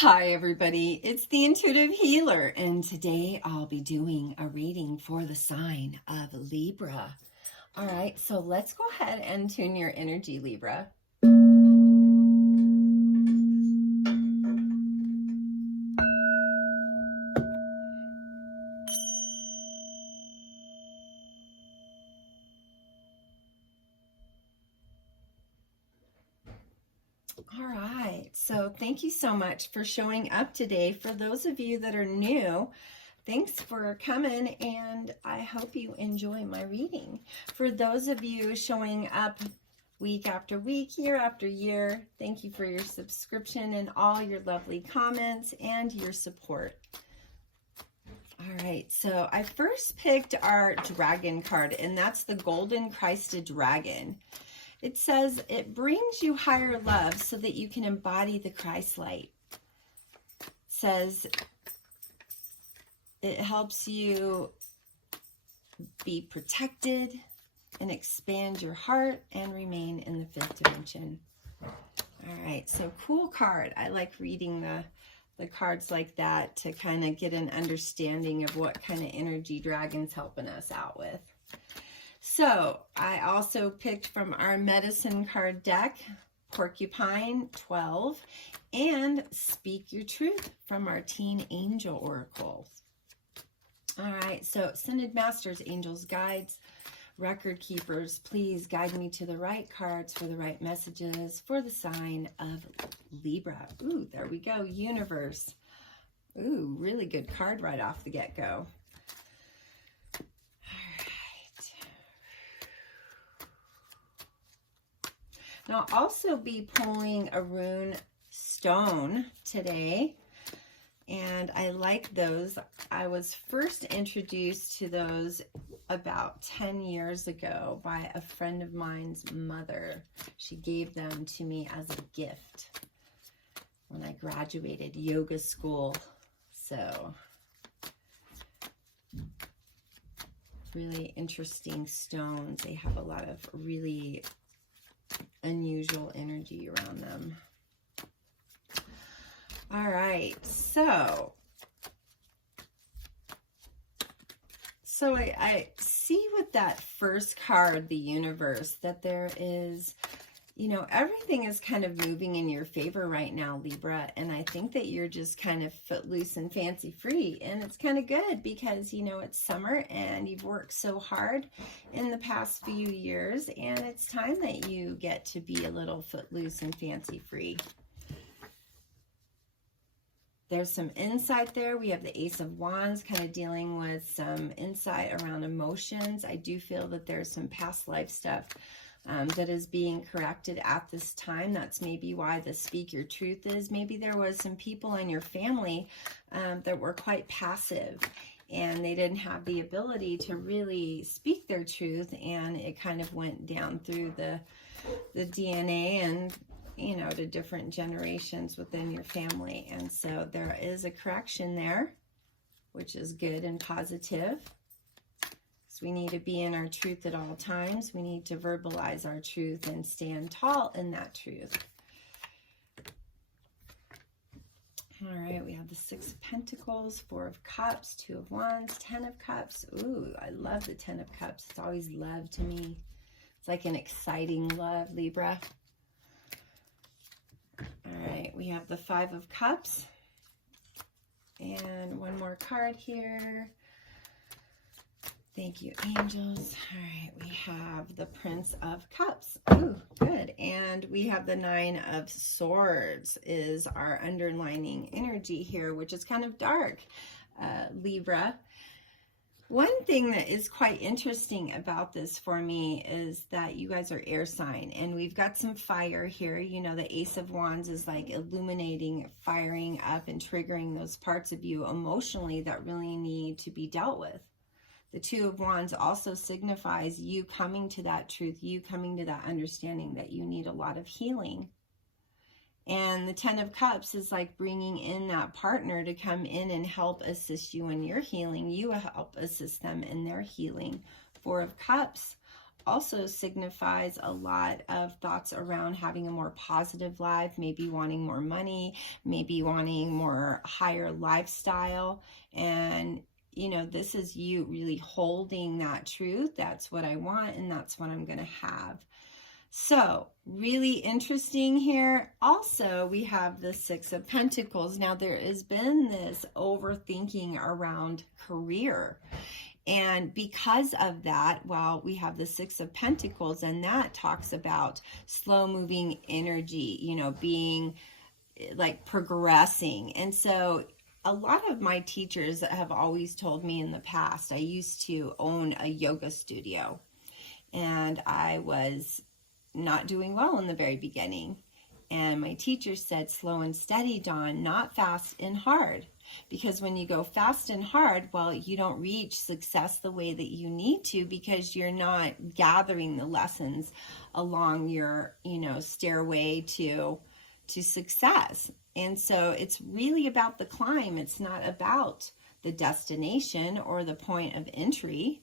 Hi everybody, it's the Intuitive Healer, and today I'll be doing a reading for the sign of Libra. All right, so let's go ahead and tune your energy, Libra. All right, so thank you so much for showing up today. For those of you that are new, thanks for coming, and I hope you enjoy my reading. For those of you showing up week after week, year after year, thank you for your subscription and all your lovely comments and your support. All right, so I first picked our dragon card, and that's the Golden Christed Dragon. It says it brings you higher love so that you can embody the Christ light. It says it helps you be protected and expand your heart and remain in the fifth dimension. All right, so cool card. I like reading the cards like that to kind of get an understanding of what kind of energy dragon's helping us out with. So I also picked from our medicine card deck, Porcupine 12, and Speak Your Truth from our Teen Angel Oracles. All right, so Ascended Masters, Angels, Guides, Record Keepers, please guide me to the right cards for the right messages for the sign of Libra. Ooh, there we go, Universe. Ooh, really good card right off the get-go. Now, I'll also be pulling a rune stone today, and I like those. I was first introduced to those about 10 years ago by a friend of mine's mother. She gave them to me as a gift when I graduated yoga school. So, really interesting stones. They have a lot of really unusual energy around them. All right, so I see with that first card, the Universe, that there is, you know, everything is kind of moving in your favor right now, Libra, and I think that you're just kind of footloose and fancy free, and it's kind of good because, you know, it's summer and you've worked so hard in the past few years, and it's time that you get to be a little footloose and fancy free. There's some insight there. We have the Ace of Wands kind of dealing with some insight around emotions. I do feel that there's some past life stuff that is being corrected at this time. That's maybe why the Speak Your Truth is. Maybe there was some people in your family that were quite passive, and they didn't have the ability to really speak their truth, and it kind of went down through the DNA and, you know, to different generations within your family. And so there is a correction there, which is good and positive. So we need to be in our truth at all times. We need to verbalize our truth and stand tall in that truth. All right, we have the Six of Pentacles, Four of Cups, Two of Wands, Ten of Cups. Ooh, I love the Ten of Cups. It's always love to me. It's like an exciting love, Libra. All right, we have the Five of Cups. And one more card here. Thank you, angels. All right, we have the Prince of Cups. Ooh, good. And we have the Nine of Swords is our underlining energy here, which is kind of dark, Libra. One thing that is quite interesting about this for me is that you guys are air sign, and we've got some fire here. You know, the Ace of Wands is like illuminating, firing up, and triggering those parts of you emotionally that really need to be dealt with. The Two of Wands also signifies you coming to that truth, you coming to that understanding that you need a lot of healing. And the Ten of Cups is like bringing in that partner to come in and help assist you in your healing. You help assist them in their healing. Four of Cups also signifies a lot of thoughts around having a more positive life, maybe wanting more money, maybe wanting more higher lifestyle. And, you know, this is you really holding that truth. That's what I want, and that's what I'm going to have. So really interesting here. Also, we have the Six of Pentacles. Now, there has been this overthinking around career. And because of that, well, we have the Six of Pentacles, and that talks about slow moving energy, you know, being like progressing. And so a lot of my teachers have always told me in the past, I used to own a yoga studio, and I was not doing well in the very beginning. And my teacher said, slow and steady, Dawn, not fast and hard. Because when you go fast and hard, well, you don't reach success the way that you need to, because you're not gathering the lessons along your, you know, stairway to success. And so it's really about the climb. It's not about the destination or the point of entry.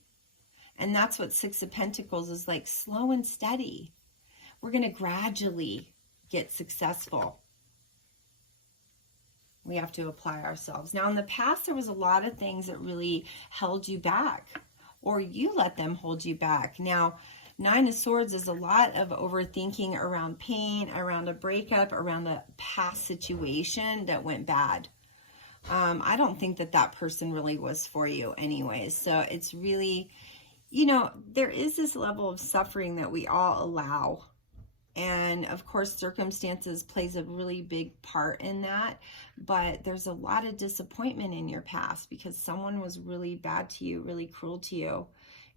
And that's what Six of Pentacles is like, slow and steady. We're going to gradually get successful. We have to apply ourselves. Now, in the past, there was a lot of things that really held you back, or you let them hold you back. Now, Nine of Swords is a lot of overthinking around pain, around a breakup, around a past situation that went bad. I don't think that that person really was for you anyways. So it's really, you know, there is this level of suffering that we all allow. And of course, circumstances plays a really big part in that. But there's a lot of disappointment in your past because someone was really bad to you, really cruel to you.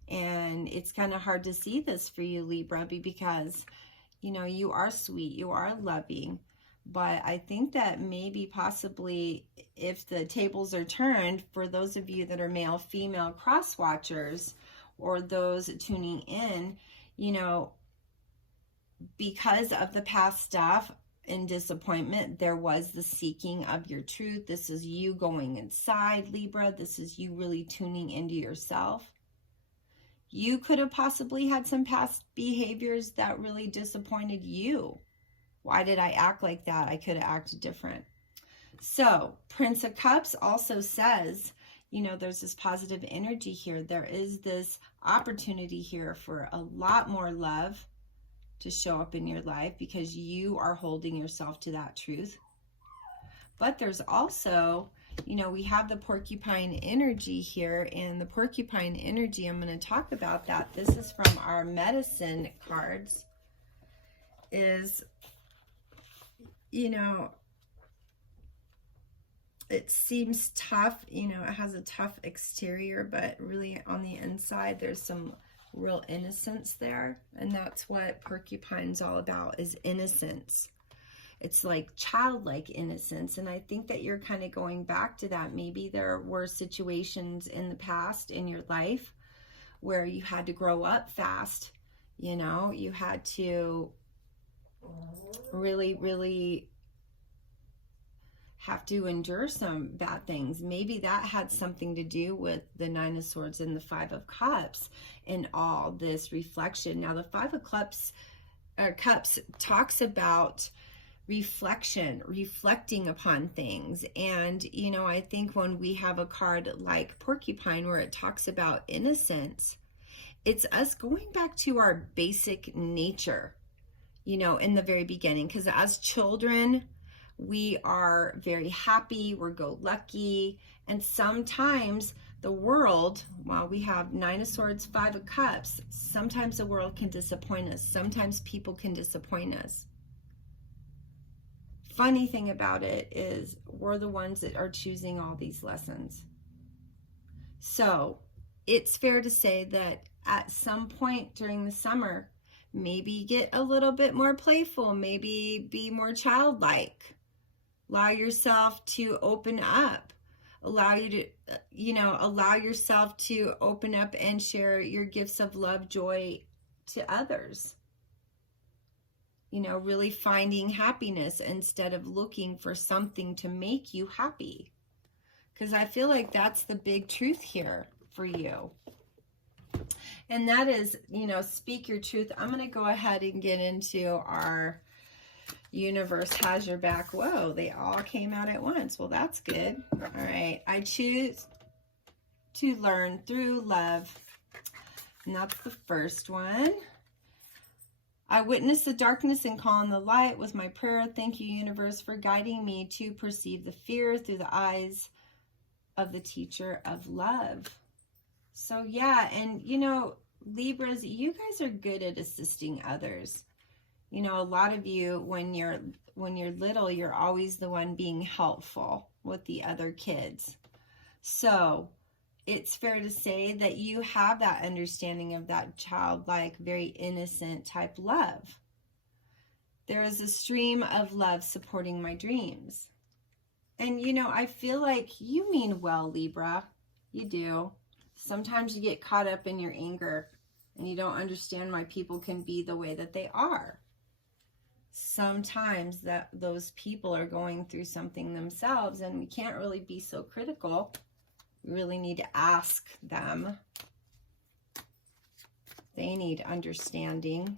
And it's kind of hard to see this for you, Libra, because, you know, you are sweet, you are loving. But I think that maybe possibly if the tables are turned, for those of you that are male-female cross-watchers or those tuning in, you know, because of the past stuff and disappointment, there was the seeking of your truth. This is you going inside, Libra. This is you really tuning into yourself. You could have possibly had some past behaviors that really disappointed you. Why did I act like that? I could have acted different. So, Prince of Cups also says, you know, there's this positive energy here. There is this opportunity here for a lot more love to show up in your life because you are holding yourself to that truth. But there's also, you know, we have the porcupine energy here, and the porcupine energy, I'm going to talk about that. This is from our medicine cards, is, you know, it seems tough, you know, it has a tough exterior, but really on the inside, there's some real innocence there. And that's what porcupine's all about, is innocence. It's like childlike innocence. And I think that you're kind of going back to that. Maybe there were situations in the past in your life where you had to grow up fast. You know, you had to really have to endure some bad things. Maybe that had something to do with the Nine of Swords and the Five of Cups and all this reflection. Now, the Five of Cups talks about reflection, reflecting upon things. And, you know, I think when we have a card like Porcupine where it talks about innocence, it's us going back to our basic nature, you know, in the very beginning. Because as children, we are very happy, we're go-lucky, and sometimes the world, while we have Nine of Swords, Five of Cups, sometimes the world can disappoint us. Sometimes people can disappoint us. Funny thing about it is we're the ones that are choosing all these lessons. So it's fair to say that at some point during the summer, maybe get a little bit more playful, maybe be more childlike. Allow yourself to open up. Allow you to, you know, allow yourself to open up and share your gifts of love, joy to others. You know, really finding happiness instead of looking for something to make you happy. Because I feel like that's the big truth here for you. And that is, you know, speak your truth. I'm going to go ahead and get into our universe has your back. Whoa, they all came out at once. Well, that's good. All right. I choose to learn through love. And that's the first one. I witness the darkness and call on the light with my prayer. Thank you, universe, for guiding me to perceive the fear through the eyes of the teacher of love. So yeah, and you know, Libras, you guys are good at assisting others. You know, a lot of you, when you're little, you're always the one being helpful with the other kids. So it's fair to say that you have that understanding of that childlike, very innocent type love. There is a stream of love supporting my dreams. And, you know, I feel like you mean well, Libra. You do. Sometimes you get caught up in your anger and you don't understand why people can be the way that they are. Sometimes those people are going through something themselves and we can't really be so critical. We really need to ask them. They need understanding.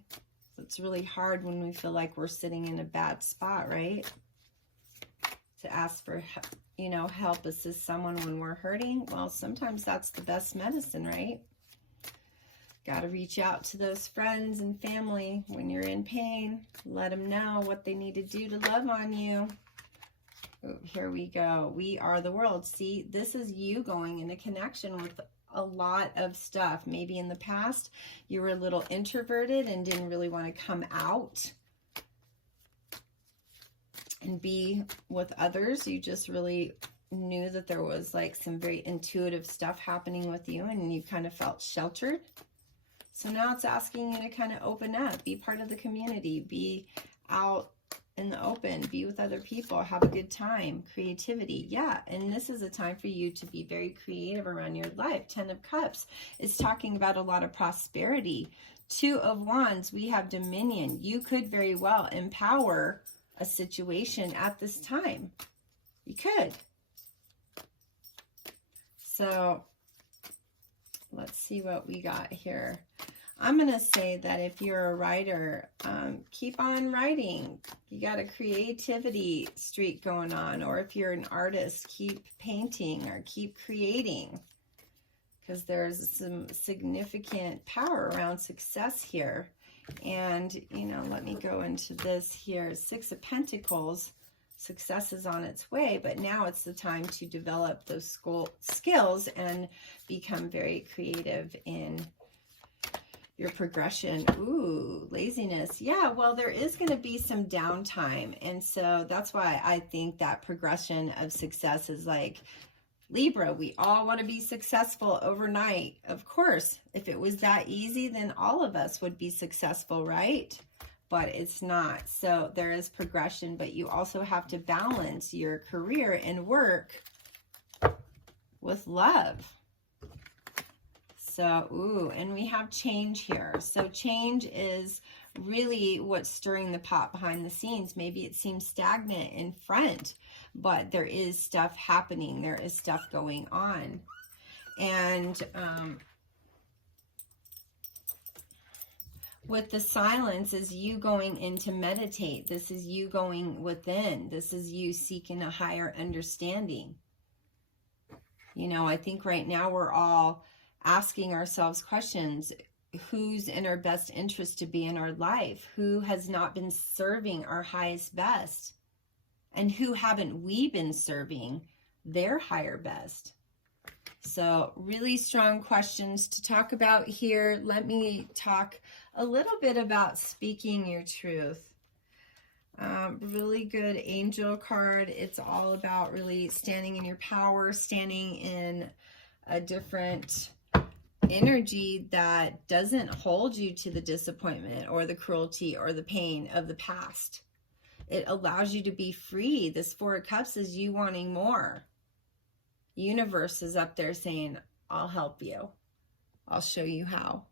So it's really hard when we feel like we're sitting in a bad spot, right? To ask for, you know, help, assist someone when we're hurting. Well, sometimes that's the best medicine, right? Got to reach out to those friends and family when you're in pain. Let them know what they need to do to love on you. Oh, here we go. We are the world. See, this is you going into connection with a lot of stuff. Maybe in the past you were a little introverted and didn't really want to come out and be with others. You just really knew that there was like some very intuitive stuff happening with you and you kind of felt sheltered. So now it's asking you to kind of open up, be part of the community, be out in the open, be with other people, have a good time, creativity. Yeah, and this is a time for you to be very creative around your life. 10 of Cups is talking about a lot of prosperity. 2 of Wands, we have dominion. You could very well empower a situation at this time. You could. So let's see what we got here. I'm going to say that if you're a writer, keep on writing. You got a creativity streak going on. Or if you're an artist, keep painting or keep creating. Because there's some significant power around success here. And, you know, let me go into this here. 6 of Pentacles. Success is on its way, but now it's the time to develop those skills and become very creative in your progression. Ooh, laziness. Yeah, well, there is going to be some downtime. And so that's why I think that progression of success is like, Libra, we all want to be successful overnight. Of course, if it was that easy, then all of us would be successful, right? But it's not. So there is progression, but you also have to balance your career and work with love. So, ooh, and we have change here. So change is really what's stirring the pot behind the scenes. Maybe it seems stagnant in front, but there is stuff happening. There is stuff going on. And with the silence is you going in to meditate. This is you going within. This is you seeking a higher understanding. You know, I think right now we're all asking ourselves questions. Who's in our best interest to be in our life? Who has not been serving our highest best? And who haven't we been serving their higher best? So really strong questions to talk about here. Let me talk a little bit about speaking your truth. Really good angel card. It's all about really standing in your power, standing in a different energy that doesn't hold you to the disappointment or the cruelty or the pain of the past. It allows you to be free. This 4 of Cups is you wanting more. Universe is up there saying, I'll help you. I'll show you how.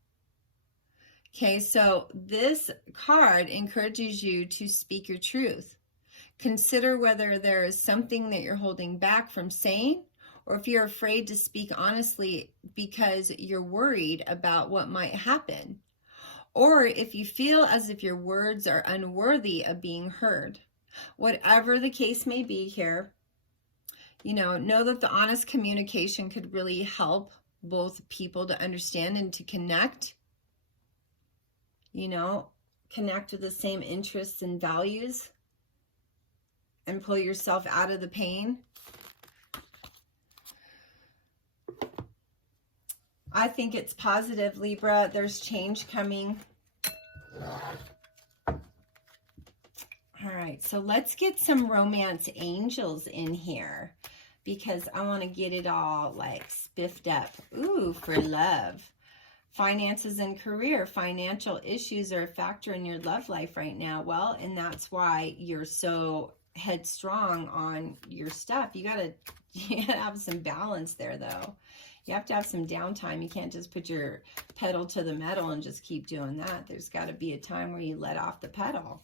Okay, so this card encourages you to speak your truth. Consider whether there is something that you're holding back from saying or if you're afraid to speak honestly because you're worried about what might happen, or if you feel as if your words are unworthy of being heard. Whatever the case may be here, know that the honest communication could really help both people to understand and to connect, connect with the same interests and values and pull yourself out of the pain. I think it's positive, Libra. There's change coming. All right, so let's get some romance angels in here because I want to get it all like spiffed up. Ooh, for love. Finances and career. Financial issues are a factor in your love life right now. Well, and that's why you're so headstrong on your stuff. You gotta have some balance there, though. You have to have some downtime. You can't just put your pedal to the metal and just keep doing that. There's got to be a time where you let off the pedal.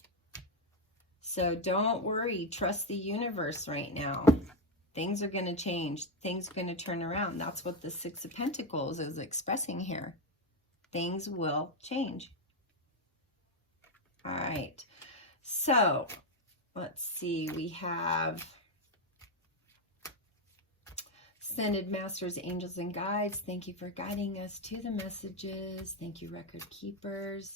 So don't worry. Trust the universe right now. Things are going to change. Things are going to turn around. That's what the Six of Pentacles is expressing here. Things will change. All right. So let's see. We have Ascended Masters, Angels, and Guides. Thank you for guiding us to the messages. Thank you, Record Keepers.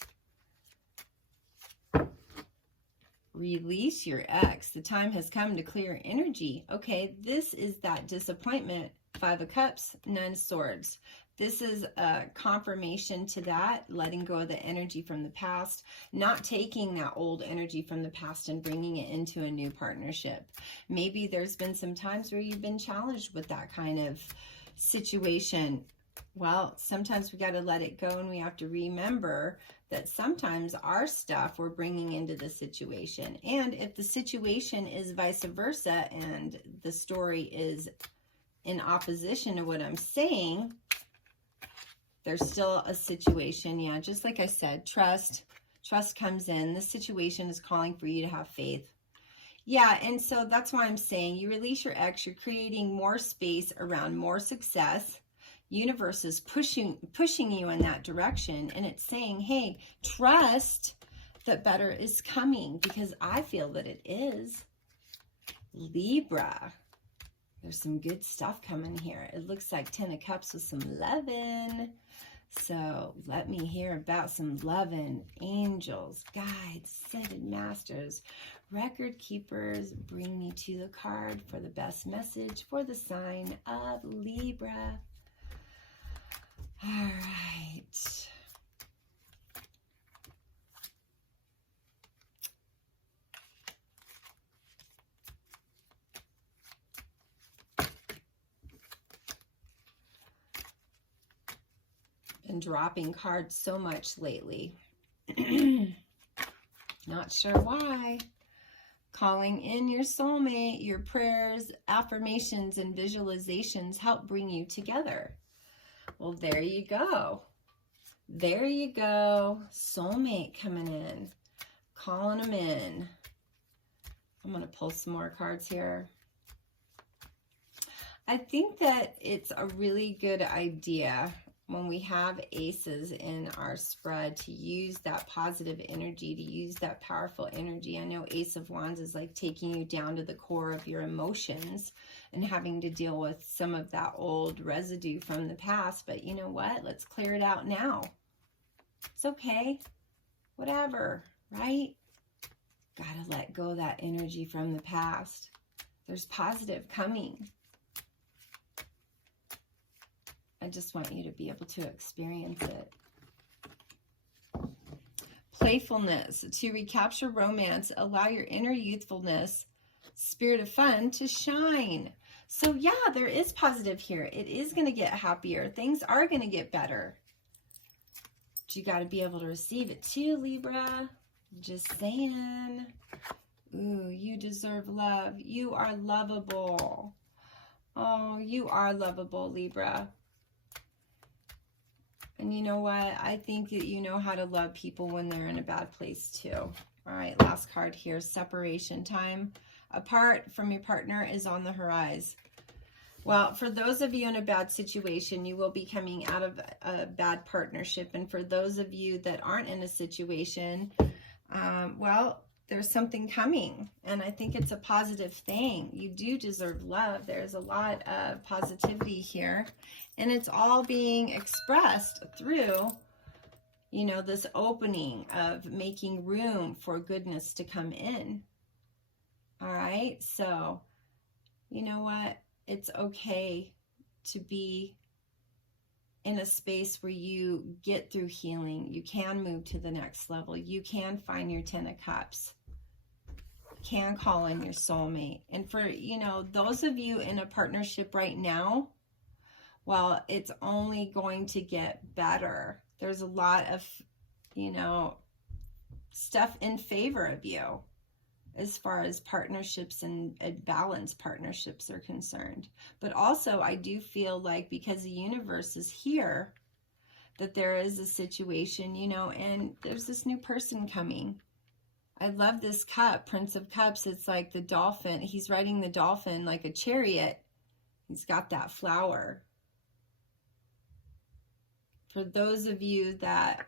Release your ex. The time has come to clear energy. Okay, this is that disappointment. Five of Cups, Nine of Swords. This is a confirmation to that, letting go of the energy from the past, not taking that old energy from the past and bringing it into a new partnership. Maybe there's been some times where you've been challenged with that kind of situation. Well, sometimes we got to let it go, and we have to remember that sometimes our stuff we're bringing into the situation. And if the situation is vice versa and the story is in opposition to what I'm saying, there's still a situation. Yeah, just like I said, trust comes in. This situation is calling for you to have faith. Yeah, and so that's why I'm saying you release your ex. You're creating more space around more success. Universe is pushing you in that direction, and it's saying, hey, trust that better is coming, because I feel that it is. Libra, there's some good stuff coming here. It looks like 10 of Cups with some lovin'. So let me hear about some lovin'. Angels, guides, Ascended Masters, Record Keepers. Bring me to the card for the best message for the sign of Libra. All right. Been dropping cards so much lately. Not sure why. Calling in your soulmate. Your prayers, affirmations, and visualizations help bring you together. Well, there you go. There you go. Soulmate coming in. Calling them in. I'm going to pull some more cards here. I think that it's a really good idea when we have aces in our spread to use that positive energy, to use that powerful energy. I know Ace of Wands is like taking you down to the core of your emotions and having to deal with some of that old residue from the past. But you know what? Let's clear it out now. It's okay. Whatever, right? Gotta let go of that energy from the past. There's positive coming. I just want you to be able to experience it. Playfulness. To recapture romance, allow your inner youthfulness, spirit of fun to shine. So yeah, there is positive here. It is going to get happier. Things are going to get better. But you got to be able to receive it too, Libra. Just saying. Ooh, you deserve love. You are lovable. Oh, you are lovable, Libra. And you know what? I think that you know how to love people when they're in a bad place too. All right, last card here. Separation time. Apart from your partner is on the horizon. Well, for those of you in a bad situation, you will be coming out of a bad partnership. And for those of you that aren't in a situation, well, there's something coming. And I think it's a positive thing. You do deserve love. There's a lot of positivity here. And it's all being expressed through, you know, this opening of making room for goodness to come in. All right. So, you know what? It's okay to be in a space where you get through healing. You can move to the next level. You can find your 10 of Cups. You can call in your soulmate. And for, you know, those of you in a partnership right now, well, it's only going to get better. There's a lot of, you know, stuff in favor of you as far as partnerships and balanced partnerships are concerned. But also, I do feel like because the universe is here, that there is a situation, you know, and there's this new person coming. I love this cup, Prince of Cups. It's like the dolphin. He's riding the dolphin like a chariot. He's got that flower. For those of you that,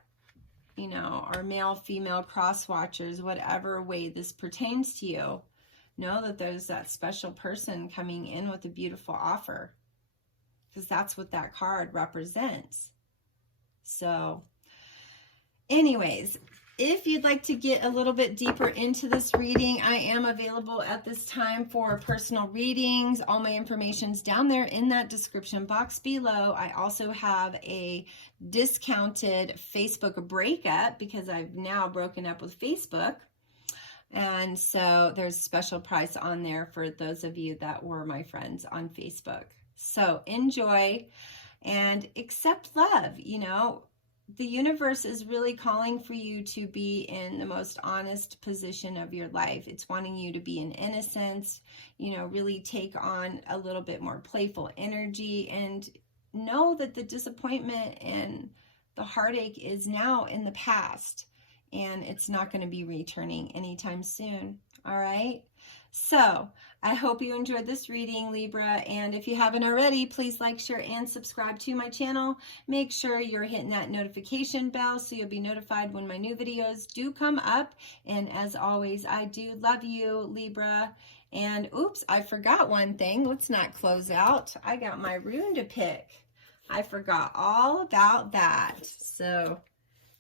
you know, are male, female, cross watchers, whatever way this pertains to you, know that there's that special person coming in with a beautiful offer, because that's what that card represents. So anyways, if you'd like to get a little bit deeper into this reading, I am available at this time for personal readings. All my information's down there in that description box below. I also have a discounted Facebook breakup because I've now broken up with Facebook. And so there's a special price on there for those of you that were my friends on Facebook. So enjoy and accept love, you know. The universe is really calling for you to be in the most honest position of your life. It's wanting you to be in innocence, you know, really take on a little bit more playful energy, and know that the disappointment and the heartache is now in the past, and it's not going to be returning anytime soon. All right. So I hope you enjoyed this reading, Libra. And if you haven't already, please like, share, and subscribe to my channel. Make sure you're hitting that notification bell so you'll be notified when my new videos do come up. And as always, I do love you, Libra. And oops, I forgot one thing. Let's not close out. I got my rune to pick. I forgot all about that. So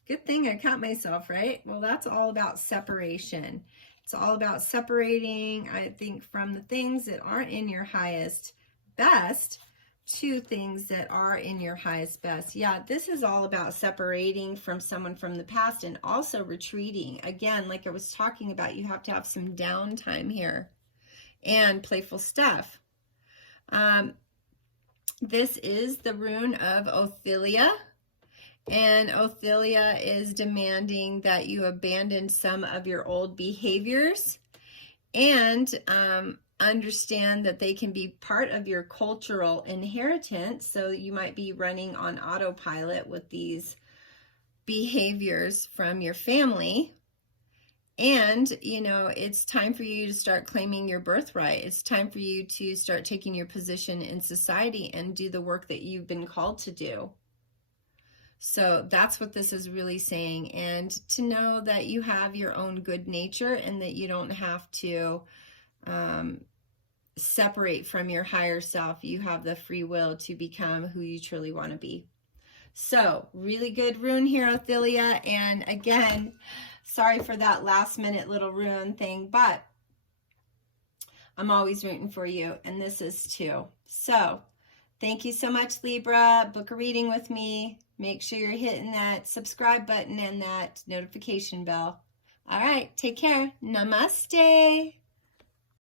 good thing I caught myself, right? Well, that's all about separation. It's all about separating, I think, from the things that aren't in your highest best to things that are in your highest best. Yeah, this is all about separating from someone from the past and also retreating. Again, like I was talking about, you have to have some downtime here and playful stuff. This is the rune of Othelia. And Othelia is demanding that you abandon some of your old behaviors and understand that they can be part of your cultural inheritance. So you might be running on autopilot with these behaviors from your family. And, you know, it's time for you to start claiming your birthright. It's time for you to start taking your position in society and do the work that you've been called to do. So that's what this is really saying, and to know that you have your own good nature and that you don't have to separate from your higher self. You have the free will to become who you truly want to be. So really good rune here, Othelia. And again, sorry for that last minute little rune thing, but I'm always rooting for you, and this is too. So thank you so much, Libra. Book a reading with me. Make sure you're hitting that subscribe button and that notification bell. All right, take care. Namaste.